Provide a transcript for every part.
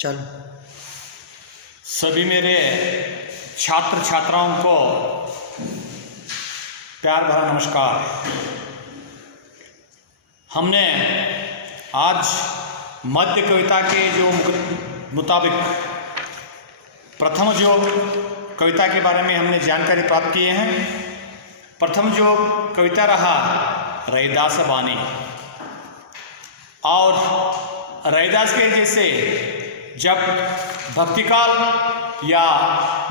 चल। सभी मेरे छात्र छात्राओं को प्यार भरा नमस्कार। हमने आज मध्य कविता के जो मुताबिक प्रथम जो कविता के बारे में हमने जानकारी प्राप्त किए हैं। प्रथम जो कविता रहा रैदास वाणी, और रैदास के जैसे जब भक्तिकाल या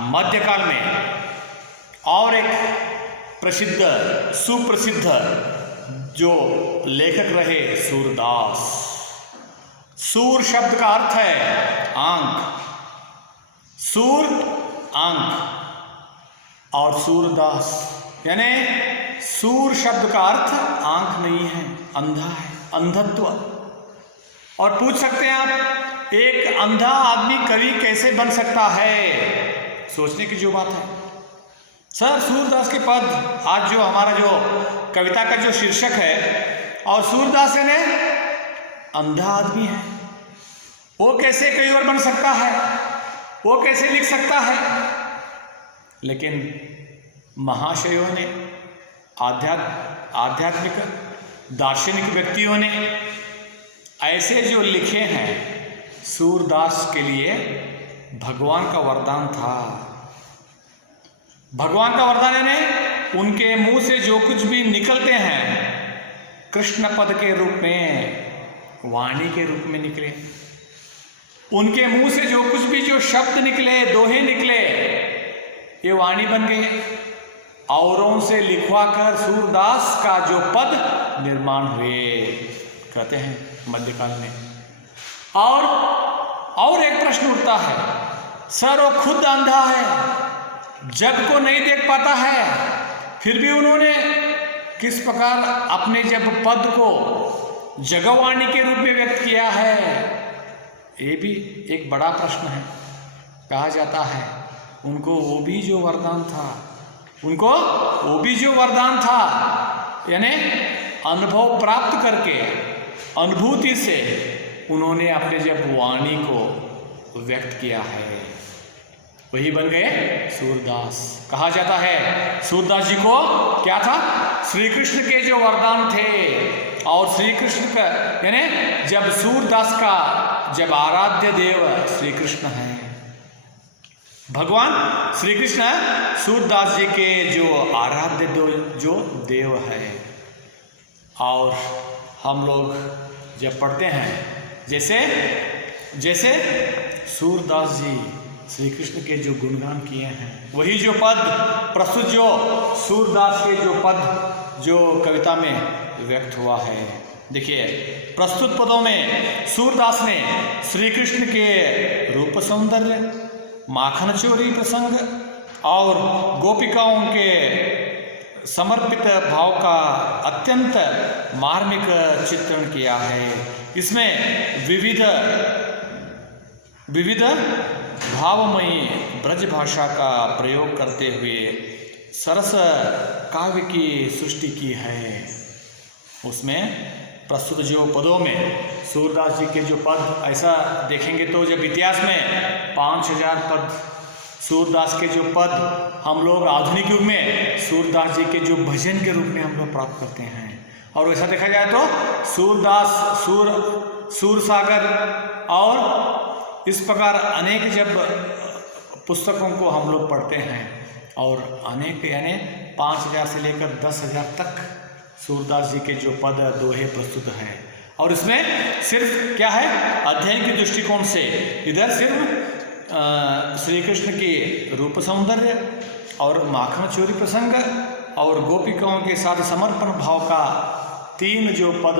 मध्यकाल में और एक प्रसिद्ध सुप्रसिद्ध जो लेखक रहे सूरदास। सूर शब्द का अर्थ है आंख, सूर आंख, और सूरदास यानी सूर शब्द का अर्थ आंख नहीं है, अंधा है, अंधत्व। और पूछ सकते हैं आप, एक अंधा आदमी कवि कैसे बन सकता है? सोचने की जो बात है। सर सूरदास के पद, आज जो हमारा जो कविता का जो शीर्षक है, और सूरदास ने अंधा आदमी है, वो कैसे कवि बन सकता है? वो कैसे लिख सकता है? लेकिन महाशयों ने, आध्यात्मिक दार्शनिक व्यक्तियों ने ऐसे जो लिखे हैं, सूरदास के लिए भगवान का वरदान था। भगवान का वरदान यानी उनके मुंह से जो कुछ भी निकलते हैं कृष्ण पद के रूप में, वाणी के रूप में निकले। उनके मुंह से जो कुछ भी जो शब्द निकले, दोहे निकले, ये वाणी बन गए। औरों से लिखवा कर सूरदास का जो पद निर्माण हुए, कहते हैं मध्यकाल में। और एक प्रश्न उठता है, सर वो खुद अंधा है, जग को नहीं देख पाता है, फिर भी उन्होंने किस प्रकार अपने जब पद को जगवाणी के रूप में व्यक्त किया है? ये भी एक बड़ा प्रश्न है। कहा जाता है उनको वो भी जो वरदान था, उनको वो भी जो वरदान था, यानी अनुभव प्राप्त करके, अनुभूति से उन्होंने अपने जब वाणी को व्यक्त किया है, वही बन गए सूरदास। कहा जाता है सूरदास जी को क्या था? श्री कृष्ण के जो वरदान थे। और श्री कृष्ण का यानी जब सूरदास का जब आराध्य देव श्री कृष्ण है, भगवान श्री कृष्ण सूरदास जी के जो आराध्य जो देव है। और हम लोग जब पढ़ते हैं, जैसे सूरदास जी श्री कृष्ण के जो गुणगान किए हैं, वही जो पद प्रस्तुत, जो सूरदास के जो पद जो कविता में व्यक्त हुआ है। देखिए प्रस्तुत पदों में सूरदास ने श्री कृष्ण के रूप सौंदर्य, माखन चोरी प्रसंग और गोपिकाओं के समर्पित भाव का अत्यंत मार्मिक चित्रण किया है। इसमें विविध भावमयी ब्रज भाषा का प्रयोग करते हुए सरस काव्य की सृष्टि की है। उसमें प्रस्तुत जो पदों में सूरदास जी के जो पद, ऐसा देखेंगे तो जब इतिहास में 5000 पद सूरदास के जो पद हम लोग आधुनिक युग में सूरदास जी के जो भजन के रूप में हम लोग प्राप्त करते हैं। और वैसा देखा जाए तो सूरदास, सूर सागर और इस प्रकार अनेक जब पुस्तकों को हम लोग पढ़ते हैं, और अनेक यानी 5000 से लेकर 10,000 तक सूरदास जी के जो पद दोहे प्रस्तुत हैं। और इसमें सिर्फ क्या है, अध्ययन के दृष्टिकोण से इधर सिर्फ श्री कृष्ण के रूप सौंदर्य और माखन चोरी प्रसंग और गोपिकाओं के साथ समर्पण भाव का 3 जो पद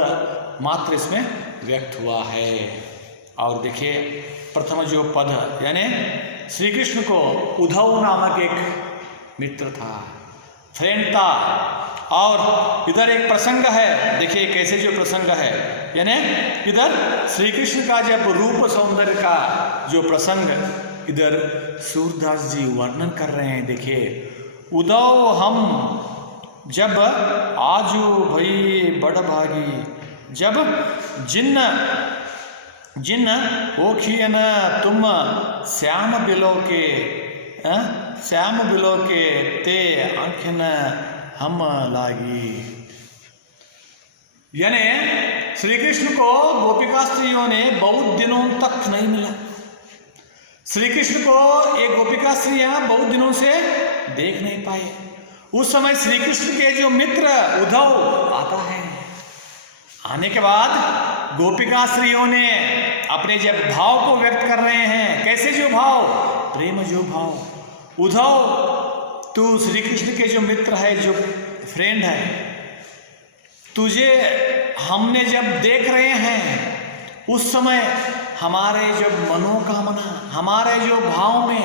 मात्र इसमें व्यक्त हुआ है। और देखिए प्रथम जो पद, यानी श्री कृष्ण को उद्धव नामक एक मित्र था, फ्रेंड था। और इधर एक प्रसंग है, देखिए कैसे जो प्रसंग है, यानी इधर श्री कृष्ण का जब रूप सौंदर्य का जो प्रसंग इधर सूरदास जी वर्णन कर रहे हैं। देखिए, उद्धव हम जब आजू भई बड़ भागी, जब जिन जिन ओखियन तुम श्याम बिलो के ते आंखें हम लागी। यानी श्री कृष्ण को गोपिका स्त्रियों ने बहुत दिनों तक नहीं मिला। श्री कृष्ण को ये गोपिका स्त्रियां बहुत दिनों से देख नहीं पाए। उस समय श्री कृष्ण के जो मित्र उद्धव आता है। आने के बाद गोपिका स्त्रियों ने अपने जब भाव को व्यक्त कर रहे हैं, कैसे जो भाव, प्रेम जो भाव। उद्धव, तू श्री कृष्ण के जो मित्र है, जो फ्रेंड है, तुझे हमने जब देख रहे हैं उस समय हमारे जो मनोकामना, हमारे जो भाव में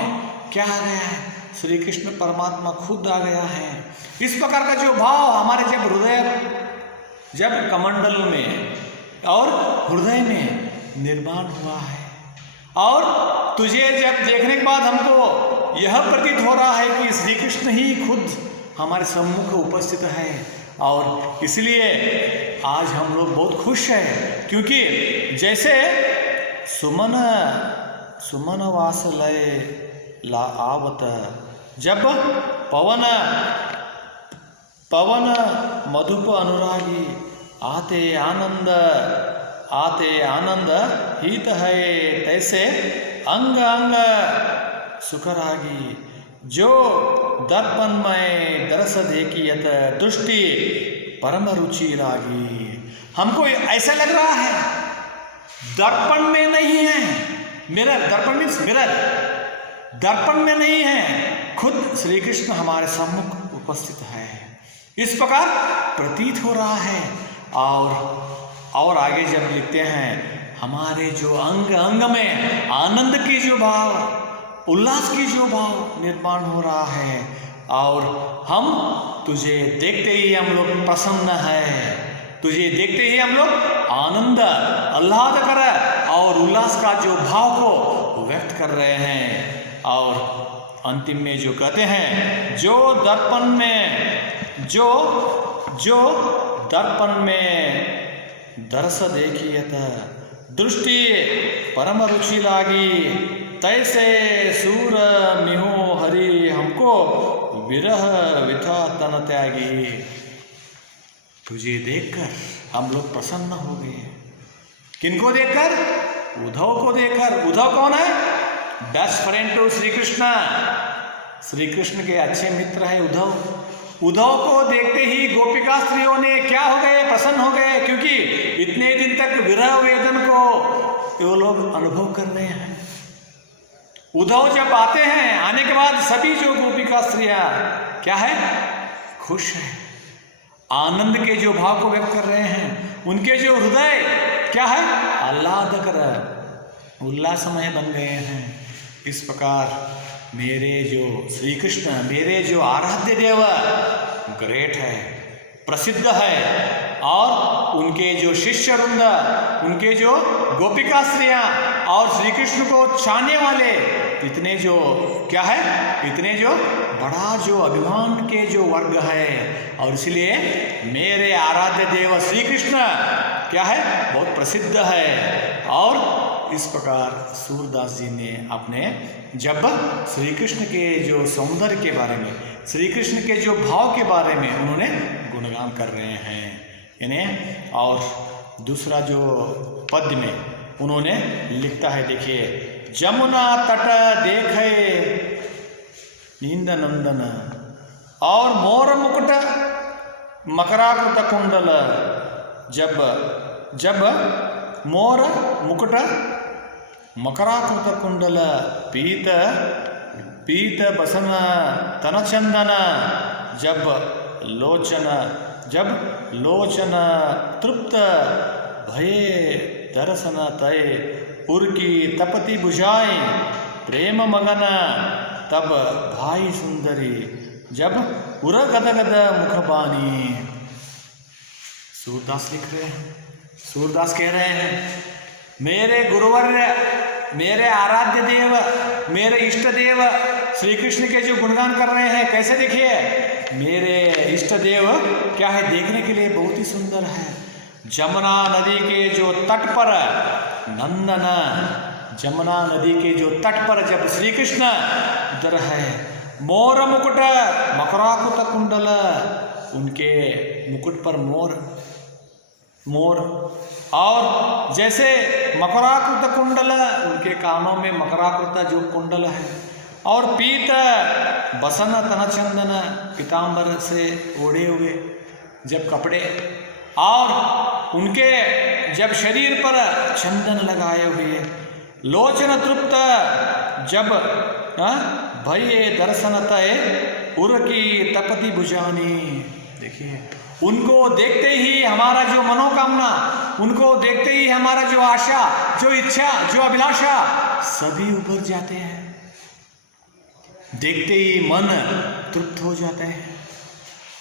क्या आ गया है, श्री कृष्ण परमात्मा खुद आ गया है। इस प्रकार का जो भाव हमारे जब हृदय, जब कमंडल में और हृदय में निर्माण हुआ है, और तुझे जब देखने के बाद हमको यह प्रतीत हो रहा है कि श्री कृष्ण ही खुद हमारे सम्मुख उपस्थित है। और इसलिए आज हम लोग बहुत खुश हैं, क्योंकि जैसे सुमन वासलय ला आवत, जब पवन मधुप अनुरागी आते आनंद हित है, तैसे अंग अंग सुखरागी, जो दर्पण में दरस देखियत दृष्टि परम रुचि लागी। हमको ऐसा लग रहा है दर्पण में नहीं है, मिरर, दर्पण मीन्स मिरर, दर्पण में नहीं है, खुद श्री कृष्ण हमारे सम्मुख उपस्थित है। इस प्रकार प्रतीत हो रहा है। और आगे जब लिखते हैं, हमारे जो अंग अंग में आनंद की जो भाव, उल्लास की जो भाव निर्माण हो रहा है, और हम तुझे देखते ही हम लोग प्रसन्न है, तुझे देखते ही हम लोग आनंद, आह्लाद कर और उल्लास का जो भाव को व्यक्त कर रहे हैं। और अंतिम में जो कहते हैं, जो दर्पण में दरस देखियत दृष्टि परम रुचि लागी, तैसे सूर मिहो हरि, हमको विरह विथा तन त्यागी। तुझे देखकर हम लोग प्रसन्न हो गए। किनको देखकर? उद्धव को देखकर। उद्धव कौन है? Best friend to Shri Krishna, Shri Krishna के अच्छे मित्र है उद्धव। उद्धव को देखते ही गोपिका स्त्रियों ने क्या हो गए? प्रसन्न हो गए, क्योंकि इतने दिन तक विरह वेदन को वो लोग अनुभव कर रहे हैं। उद्धव जब आते हैं, आने के बाद सभी जो गोपिका स्त्रियां क्या है? खुश है, आनंद के जो भाव को व्यक्त कर रहे हैं। उनके जो हृदय क्या है? आह्लादकर, उल्लासमय बन गए हैं। इस प्रकार मेरे जो श्री कृष्ण, मेरे जो आराध्य देव ग्रेट है, प्रसिद्ध है, और उनके जो शिष्य वृंद, उनके जो गोपिका स्त्रियां और श्री कृष्ण को चाहने वाले इतने जो क्या है, इतने जो बड़ा जो अभिमान के जो वर्ग है। और इसलिए मेरे आराध्य देव श्री कृष्ण क्या है? बहुत प्रसिद्ध है। और इस प्रकार सूरदास जी ने अपने जब श्री कृष्ण के जो सौंदर्य के बारे में, श्री कृष्ण के जो भाव के बारे में उन्होंने गुणगान कर रहे हैं इन्हें। और दूसरा जो पद्य में उन्होंने लिखता है, देखिए, जमुना तट देखे नींद नंदन, और मोर मुकुट मकराकृत कुंडल, जब मोर मुकुट मकराकृत कुंडल, पीत बसन तन चंदन, जब लोचन तृप्त भये दर्शन तय, उर्की तपति बुझाई प्रेम मगन, तब भाई सुंदरी, जब उर गदगद मुखबानी। सूरदास लिख रहे हैं, सूरदास कह रहे हैं, मेरे गुरुवर्य, मेरे आराध्य देव, मेरे इष्ट देव श्री कृष्ण के जो गुणगान कर रहे हैं। कैसे? देखिए, मेरे इष्ट देव क्या है? देखने के लिए बहुत ही सुंदर है। जमुना नदी के जो तट पर नंदन जमुना नदी के जो तट पर जब श्री कृष्ण उधर है, मोर मुकुट मकराकुत कुंडल, उनके मुकुट पर मोर और जैसे मकराकृत कुंडल, उनके कानों में मकराकृत जो कुंडल है, और पीत बसन तन चंदन, पीतांबर से ओढ़े हुए जब कपड़े, और उनके जब शरीर पर चंदन लगाए हुए, लोचन तृप्त जब भय दर्शन तय उर की तपति भुजानी। देखिए, उनको देखते ही हमारा जो मनोकामना, उनको देखते ही हमारा जो आशा, जो इच्छा, जो अभिलाषा सभी उभर जाते हैं। देखते ही मन तृप्त हो जाते हैं,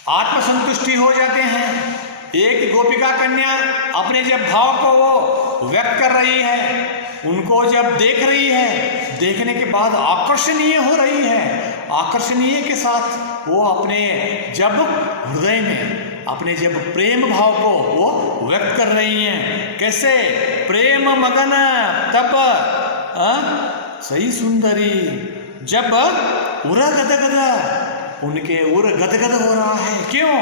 आत्मसंतुष्टि हो जाते हैं। एक गोपिका कन्या अपने जब भाव को वो व्यक्त कर रही है, उनको जब देख रही है, देखने के बाद आकर्षणीय हो रही है, आकर्षणीय के साथ वो अपने जब हृदय में अपने जब प्रेम भाव को वो व्यक्त कर रही हैं। कैसे? प्रेम मगन तब सही सुंदरी, जब उर गदगद, उनके उर गदगद हो रहा है। क्यों?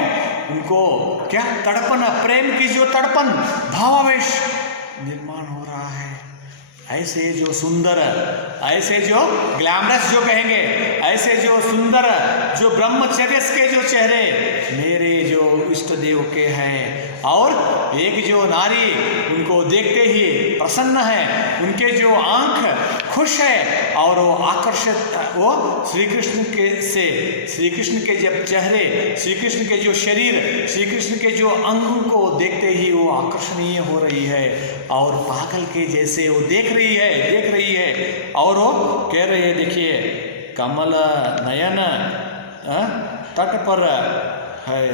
उनको क्या तड़पन, प्रेम की जो तड़पन, भावावेश निर्माण हो रहा है। ऐसे जो सुंदर, ऐसे जो ग्लैमरस जो कहेंगे, ऐसे जो सुंदर, जो ब्रह्मचर्य के जो चेहरे मेरे जो इष्ट देव के हैं, और एक जो नारी उनको देखते ही प्रसन्न है, उनके जो आंख खुश है, और वो आकर्षित, वो श्री कृष्ण के से, श्री कृष्ण के जब चेहरे, श्री कृष्ण के जो शरीर, श्री कृष्ण के जो अंग को देखते ही वो आकर्षणीय हो रही है, और पागल के जैसे वो देख रही है, और वो कह रही है, देखिए कमल नयन तट पर है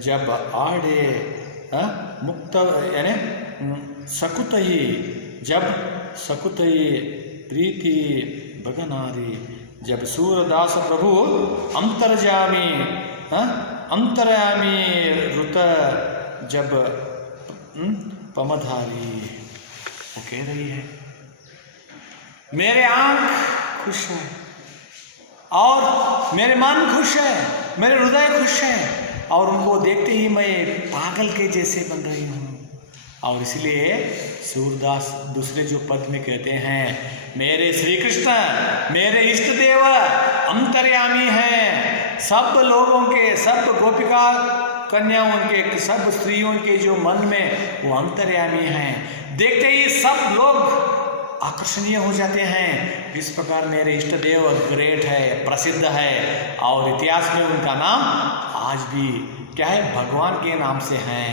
जब आड़े मुक्त, यानी सकुतई, जब सकुतई प्रीति बगनारी, जब सूरदास प्रभु अंतर्यामी रुत जब पमधारी। वो कह रही है, मेरे आंख खुश है, और मेरे मन खुश है, मेरे हृदय खुश है, और उनको देखते ही मैं पागल के जैसे बन रही हूँ। और इसलिए सूरदास दूसरे जो पद में कहते हैं, मेरे श्री कृष्ण, मेरे इष्ट देव अंतर्यामी हैं, सब लोगों के, सब गोपिका कन्याओं के, सब स्त्रियों के जो मन में वो अंतर्यामी हैं। देखते ही सब लोग आकर्षणीय हो जाते हैं। इस प्रकार मेरे इष्ट देव ग्रेट है, प्रसिद्ध है, और इतिहास में उनका नाम आज भी क्या है, भगवान के नाम से हैं।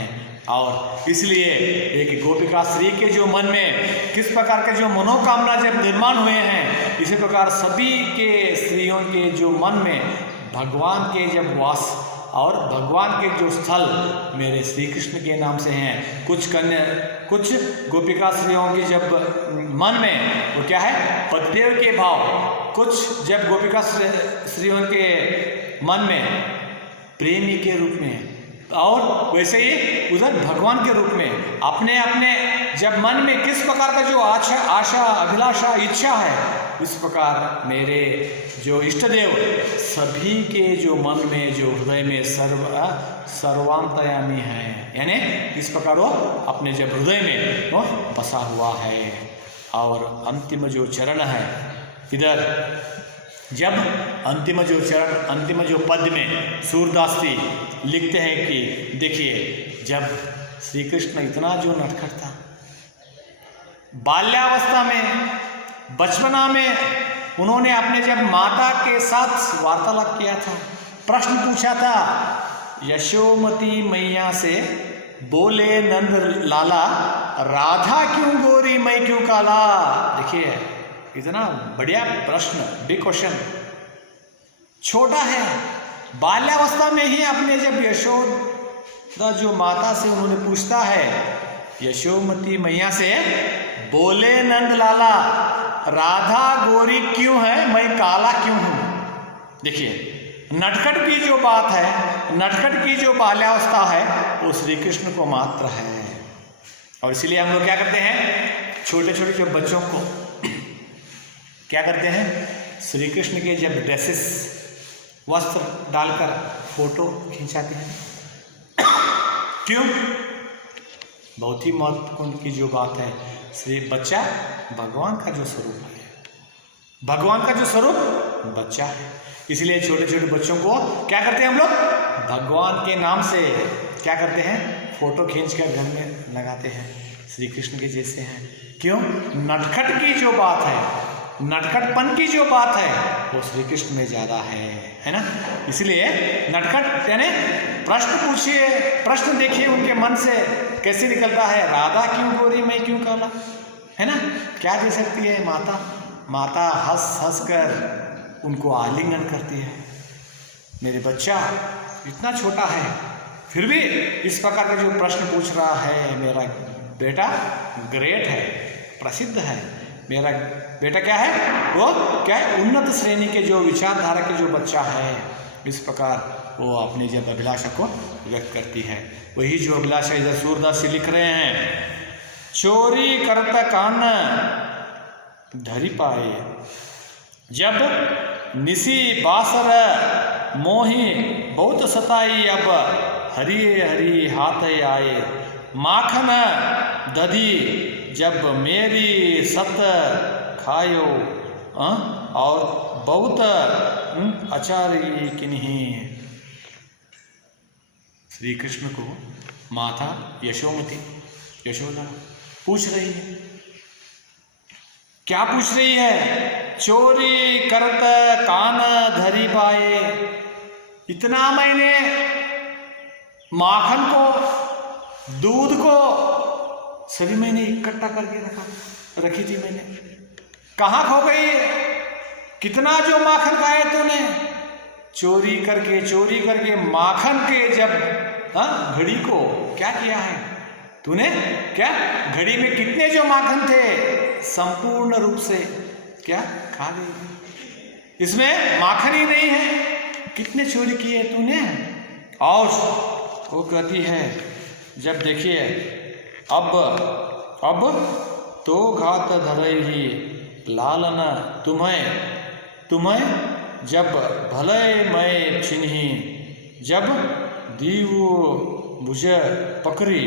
और इसलिए एक गोपिका स्त्री के जो मन में किस प्रकार के जो मनोकामना जब निर्माण हुए हैं, इसी प्रकार सभी के स्त्रियों के जो मन में भगवान के जब वास और भगवान के जो स्थल मेरे श्री कृष्ण के नाम से हैं। कुछ गोपिका स्त्रियों के जब मन में वो क्या है, पतिदेव के भाव, कुछ जब गोपिका स्त्रियों के मन में प्रेमी के रूप में, और वैसे ही उधर भगवान के रूप में अपने अपने जब मन में किस प्रकार का जो आशा अभिलाषा इच्छा है, इस प्रकार मेरे जो इष्ट देव सभी के जो मन में जो हृदय में सर्वांतर्यामी है, यानी इस प्रकार वो अपने जब हृदय में वो बसा हुआ है। और अंतिम जो चरण है इधर, जब अंतिम जो चरण, अंतिम जो पद में सूरदास जी लिखते हैं कि देखिए, जब श्री कृष्ण इतना जो नटखट था, बाल्यावस्था में, बचपना में उन्होंने अपने जब माता के साथ वार्तालाप किया था, प्रश्न पूछा था, यशोमती मैया से बोले नंद लाला, राधा क्यों गोरी मैं क्यों काला। देखिए इतना बढ़िया प्रश्न, बिग क्वेश्चन, छोटा है। बाल्यावस्था में ही अपने जब यशोदा जो माता से उन्होंने पूछता है, यशोमती मैया से बोले नंद लाला, राधा गोरी क्यों है मैं काला क्यों हूं। देखिए नटखट की जो बात है, नटखट की जो बाल्यावस्था है वो श्री कृष्ण को मात्र है। और इसीलिए हम लोग क्या करते हैं, छोटे छोटे जो बच्चों को क्या करते हैं, श्री कृष्ण के जब ड्रेसेस वस्त्र डालकर फोटो खिंचाते हैं। क्यों? बहुत ही महत्वपूर्ण की जो बात है, श्री बच्चा भगवान का जो स्वरूप है, भगवान का जो स्वरूप बच्चा है, इसलिए छोटे छोटे बच्चों को क्या करते हैं हम लोग, भगवान के नाम से क्या करते हैं, फोटो खींचकर घर में लगाते हैं, श्री कृष्ण के जैसे हैं। क्यों? नटखट की जो बात है, नटखटपन की जो बात है वो श्री कृष्ण में ज़्यादा है ना। इसलिए नटखट यानी प्रश्न पूछिए, प्रश्न देखिए उनके मन से कैसे निकलता है, राधा क्यों गोरी मैं क्यों काला, है ना। क्या दे सकती है माता, माता हंस हंस कर उनको आलिंगन करती है। मेरे बच्चा इतना छोटा है फिर भी इस प्रकार का जो प्रश्न पूछ रहा है, मेरा बेटा ग्रेट है, प्रसिद्ध है, मेरा बेटा क्या है, वो क्या है, उन्नत श्रेणी के जो विचारधारा के जो बच्चा है। इस प्रकार वो अपनी जब अभिलाषा को व्यक्त करती है, वही जो अभिलाषा इधर सूरदास जी लिख रहे हैं, चोरी करता कान धरी पाए, जब निसी बासर मोही बहुत सताई, अब हरि हरि हाथ आए, माखन दधी जब मेरी सत खायो, और बहुत आचार्य किन्हीं। श्री कृष्ण को माता यशोदा पूछ रही है, क्या पूछ रही है, चोरी करत कान धरी पाए, इतना मैंने माखन को, दूध को सभी मैंने इकट्ठा करके रखी थी, मैंने कहाँ खो गई, कितना जो माखन खाए तूने, चोरी करके माखन के जब घड़ी को क्या किया है तूने, क्या घड़ी में कितने जो माखन थे संपूर्ण रूप से क्या खा गई, इसमें माखन ही नहीं है, कितने चोरी किए तूने। और वो कहती है, जब देखिए अब तो घात धरे ही लालन तुम्हें जब भले मैं छिन्ही, जब दीवो बुझ पकड़ी,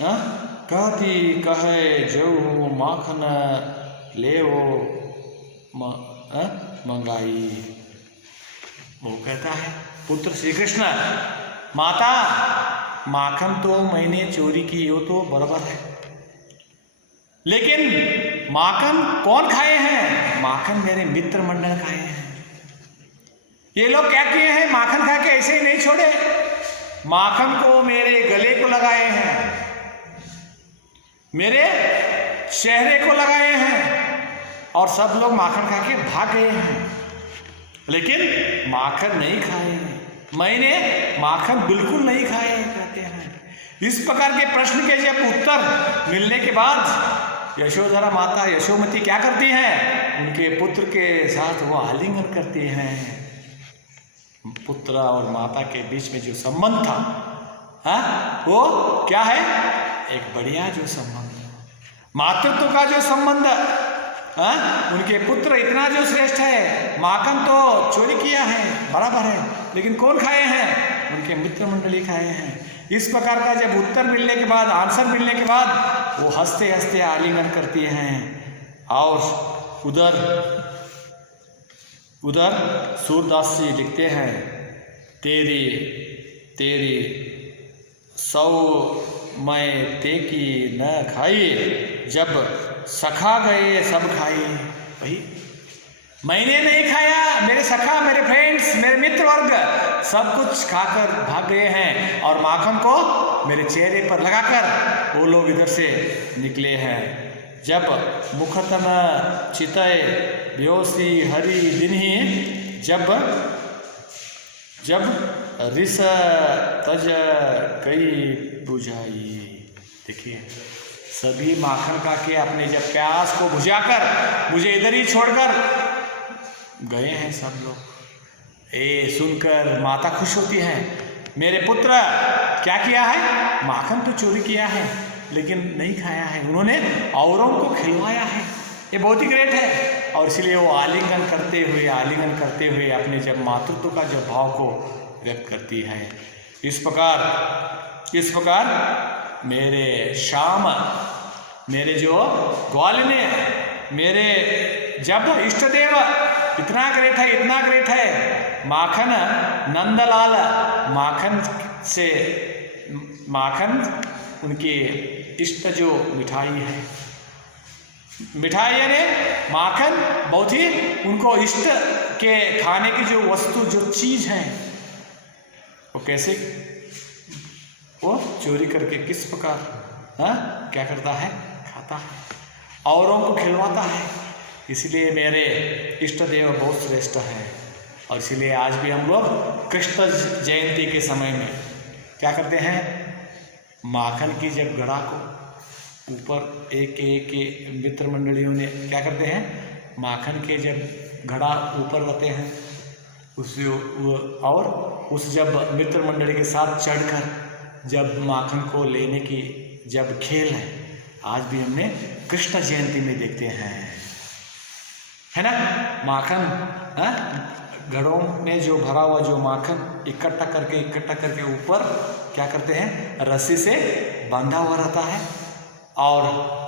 कहती कहे जो माखन ले वो मंगाई। वो कहता है पुत्र श्री कृष्ण, माता माखन तो मैंने चोरी की, वो तो बराबर है, लेकिन माखन कौन खाए हैं, माखन मेरे मित्र मंडल खाए हैं। ये लोग क्या किए हैं, माखन खा के ऐसे ही नहीं छोड़े, माखन को मेरे गले को लगाए हैं, मेरे चेहरे को लगाए हैं, और सब लोग माखन खा के भाग गए हैं, लेकिन माखन नहीं खाए, मैंने माखन बिल्कुल नहीं खाए कहते हैं। इस प्रकार के प्रश्न के जब उत्तर मिलने के बाद यशोधरा माता यशोमती क्या करती हैं, उनके पुत्र के साथ वो आलिंगन करती हैं। पुत्र और माता के बीच में जो संबंध था वो क्या है, एक बढ़िया जो संबंध, मातृत्व का जो संबंध, उनके पुत्र इतना जो श्रेष्ठ है, माखन तो चोरी किया है बराबर है, लेकिन कौन खाए हैं, उनके मित्र मंडली खाए हैं। इस प्रकार का जब उत्तर मिलने के बाद, आंसर मिलने के बाद वो हंसते हंसते आलिंगन करती हैं। और उधर सूरदास जी लिखते हैं, तेरी सौ मैं ते की न खाई, जब सखा गए सब खाई। भाई मैंने नहीं खाया, मेरे सखा, मेरे फ्रेंड्स, मेरे मित्र वर्ग सब कुछ खाकर भाग गए हैं, और माखन को मेरे चेहरे पर लगाकर वो लोग इधर से निकले हैं। जब मुखतन चितय व्योसी हरि दिनहि, जब रिस तज कई बुझाई। देखिए सभी माखन खा के अपने जब प्यास को बुझाकर मुझे इधर ही छोड़कर गए हैं सब लोग। सुनकर माता खुश होती है, मेरे पुत्र क्या किया है, माखन तो चोरी किया है, लेकिन नहीं खाया है, उन्होंने औरों को खिलवाया है। ये बहुत ही ग्रेट है। और इसलिए वो आलिंगन करते हुए अपने जब मातृत्व का जब भाव को व्यक्त करती है। इस प्रकार मेरे श्याम, मेरे जो ग्वालिने, मेरे जब इष्ट देव इतना ग्रेट है, माखन नंदलाल, माखन उनके इष्ट जो मिठाई है, मिठाई यानी माखन बहुत ही उनको इष्ट के खाने की जो वस्तु जो चीज है, वो कैसे वो चोरी करके किस प्रकार क्या करता है, खाता है, औरों को खिलवाता है। इसलिए मेरे इष्ट देव बहुत श्रेष्ठ है। और इसलिए आज भी हम लोग कृष्ण जयंती के समय में क्या करते हैं, माखन की जब घड़ा को ऊपर एक मित्र मंडलियों ने क्या करते हैं, माखन के जब घड़ा ऊपर रहते हैं और उस जब मित्र मंडली के साथ चढ़कर जब माखन को लेने की जब खेल है, आज भी हमने कृष्ण जयंती में देखते हैं, है ना। माखन घड़ों में जो भरा हुआ जो माखन इकट्ठा करके ऊपर क्या करते हैं, रस्सी से बांधा हुआ रहता है। और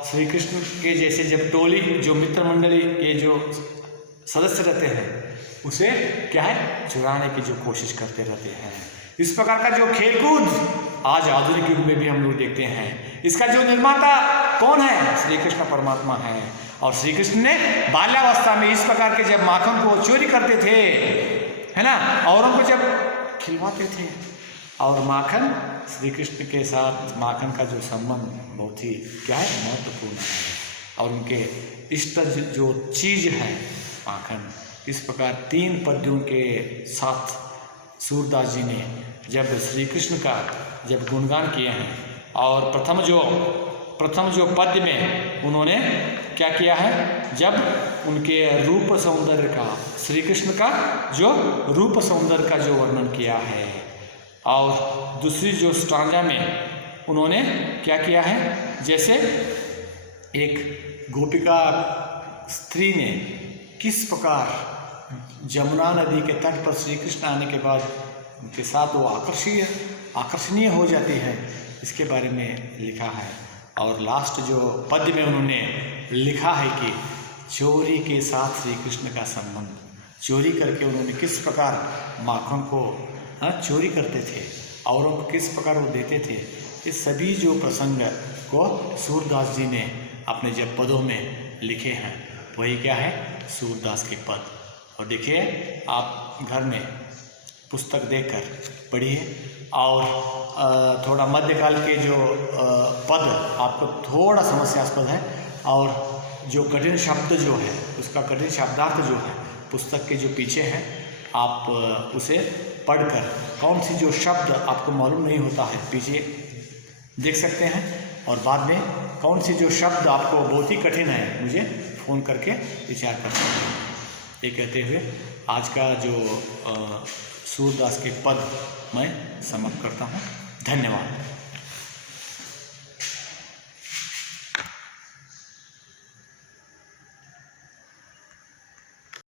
श्री कृष्ण के जैसे जब टोली जो मित्र मंडली ये जो सदस्य रहते हैं, उसे क्या है, चुराने की जो कोशिश करते रहते हैं। इस प्रकार का जो खेलकूद आज आधुनिक युग में भी हम लोग देखते हैं। इसका जो निर्माता कौन है, श्री कृष्ण परमात्मा है। और श्री कृष्ण ने बाल्यावस्था में इस प्रकार के जब माखन को चोरी करते थे, है ना, औरों को जब खिलवाते थे। और माखन श्री कृष्ण के साथ माखन का जो संबंध बहुत ही क्या है, महत्वपूर्ण है। और उनके इष्ट जो चीज है माखन। इस प्रकार 3 पद्यों के साथ सूरदास जी ने जब श्री कृष्ण का जब गुणगान किए हैं, और प्रथम जो पद्य में उन्होंने क्या किया है, जब उनके रूप सौंदर्य का, श्री कृष्ण का जो रूप सौंदर्य का जो वर्णन किया है। और दूसरी जो स्टांजा में उन्होंने क्या किया है, जैसे एक गोपिका स्त्री ने किस प्रकार जमुना नदी के तट पर श्री कृष्ण आने के बाद उनके साथ वो आकर्षणीय हो जाती है, इसके बारे में लिखा है। और लास्ट जो पद्य में उन्होंने लिखा है कि चोरी के साथ श्री कृष्ण का संबंध, चोरी करके उन्होंने किस प्रकार माखन को चोरी करते थे, औरों को किस प्रकार वो देते थे। ये सभी जो प्रसंग को सूरदास जी ने अपने जब पदों में लिखे हैं, वही क्या है, सूरदास के पद। और देखिए आप घर में पुस्तक देखकर पढ़िए, और थोड़ा मध्यकाल के जो पद आपको थोड़ा समस्यास्पद है, और जो कठिन शब्द जो है उसका कठिन शब्दार्थ जो है पुस्तक के जो पीछे है, आप उसे पढ़कर कौन सी जो शब्द आपको मालूम नहीं होता है पीछे देख सकते हैं, और बाद में कौन सी जो शब्द आपको बहुत ही कठिन है मुझे फ़ोन करके विचार कर सकते हैं। ये कहते हुए आज का जो सूरदास के पद मैं समाप्त करता हूँ। धन्यवाद।